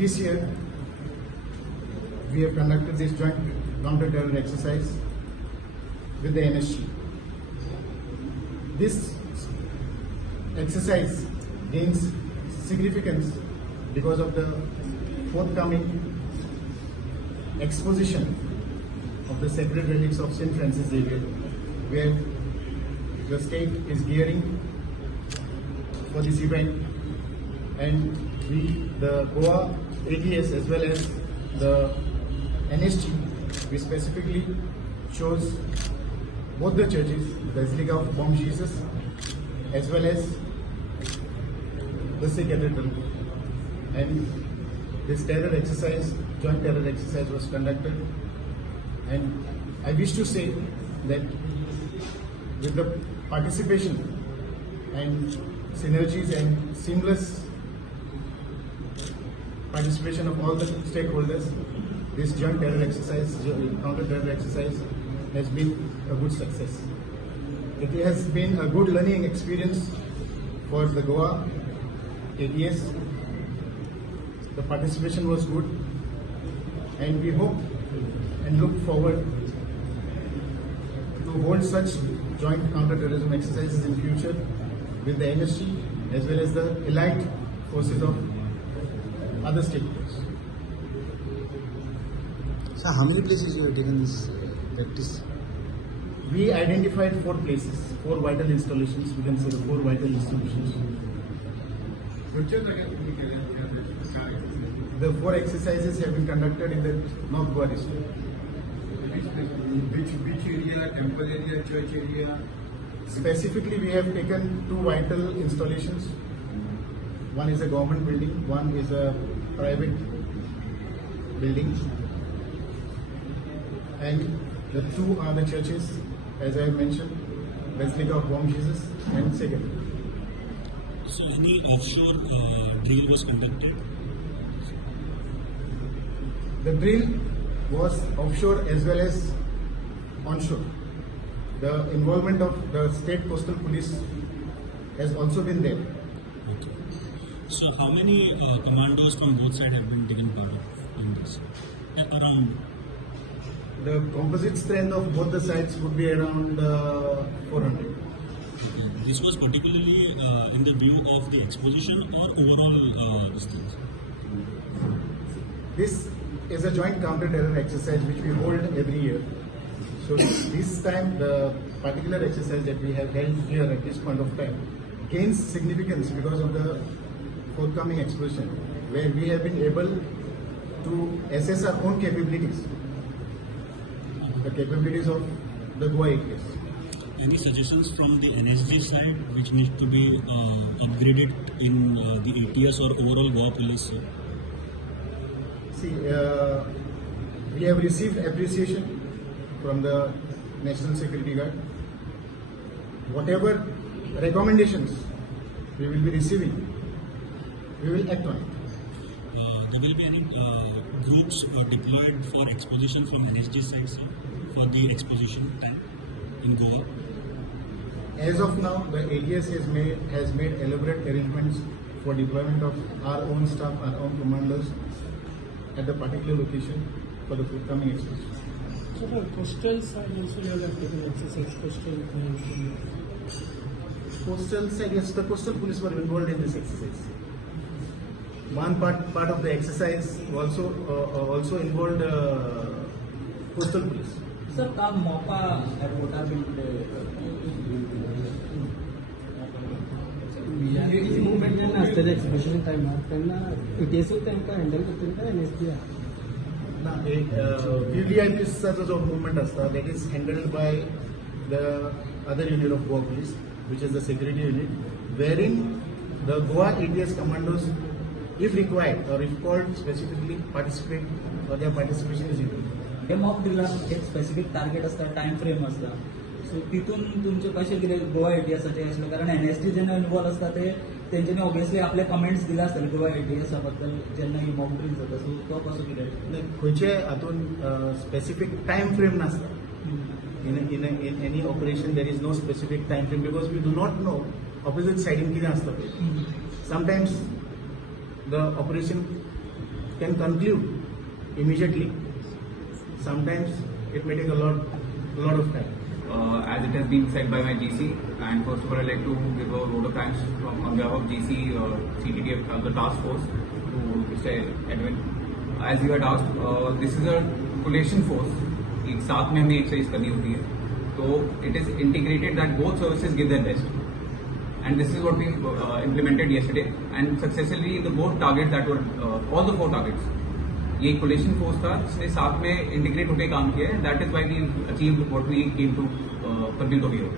This year, we have conducted this joint counter-terror exercise with the NSG. This exercise gains significance because of the forthcoming exposition of the sacred relics of St. Francis Xavier, where the state is gearing for this event, and we, the Goa ATS as well as the NSG, we specifically chose both the churches, Basilica of Bom Jesus as well as the Sikh Cathedral, and this terror exercise, joint terror exercise was conducted. And I wish to say that with the participation and synergies and seamless participation of all the stakeholders, this joint terror exercise, counter-terror exercise has been a good success. It has been a good learning experience for the Goa ATS. The participation was good, and we hope and look forward to hold such joint counter-terrorism exercises in future with the NSG as well as the elite forces of other stakeholders. So how many places you have taken this practice? We identified 4 places, 4 vital installations. We can say the 4 vital installations. The 4 exercises have been conducted in the North Goa district. Which area, temple area, church area? Specifically, we have taken 2 vital installations. One is a government building, one is a private building, and the 2 are the churches, as I mentioned, Basilica of Bom Jesus and Sikh Cathedral. So any offshore drill was conducted? The drill was offshore as well as onshore. The involvement of the state coastal police has also been there. Okay. So how many commandos from both sides have been taken part of in this? Around? The composite strength of both the sides would be around 400. Okay. This was particularly in the view of the exposition or overall distance? This is a joint counter-terror exercise which we hold every year. So this time, the particular exercise that we have held here at this point of time gains significance because of the forthcoming exposition, where we have been able to assess our own capabilities, the capabilities of the Goa ATS. Any suggestions from the NSG side which need to be upgraded in the ATS or overall Goa police? See, we have received appreciation from the National Security Guard. Whatever recommendations we will be receiving, we will act on it. There will be any groups deployed for exposition from NSG side, sir, for the exposition time in Goa? As of now, the ATS has made elaborate arrangements for deployment of our own staff, our own commanders at the particular location for the forthcoming exposition. So the coastal side also you have taken exercise, Coastal side, yes, the coastal police were involved in this exercise. One part of the exercise also involved coastal police. Sir काम मौका airport ही movement जेन्ना आसता ते exhibition टायमार तेन्ना ATS तांकां handle करतली काय NSG? ना एक VVIPचा जो मुवमेंट असता that is handled by the other unit of Goa Police, which is the security unit, wherein the Goa ATS commandos, if required or if called specifically, participate or their participation is included. हे mock drill एक specific target असता, time frame असता, so तितून तुमचे कशें कितें गोवा ATSचे आसलें कारण NSG जेन्ना इन्वॉल्व आसता ते तेंच्यांनी ऑब्वियसली आपले कमेंट्स दिले आसतले गोवा ATS बद्दल जेन्ना ही मॉक ड्रिल जाता, सो तो कसो कितें खंयचे हातून स्पेसिफिक टाइम फ्रेम नासता. In any operation there is no specific time frame because we do not know opposite side in कितें आसता. Sometimes the operation can conclude immediately. Sometimes it may take a lot of time. As it has been said by my GC, and first of all, I'd like to give a vote of thanks on behalf of GC, CTTF, the task force, to Mr. Edwin. As you had asked, this is a collation force. एक साथ में हमें exercise करनी होती है, तो it is integrated that both services give their best, and this is what we implemented yesterday, and successfully the both targets that were all the 4 targets. ये coalition force था जिसने साथ में इंटीग्रेट होकर काम किया है. That is why we achieved what we came to complete the hero.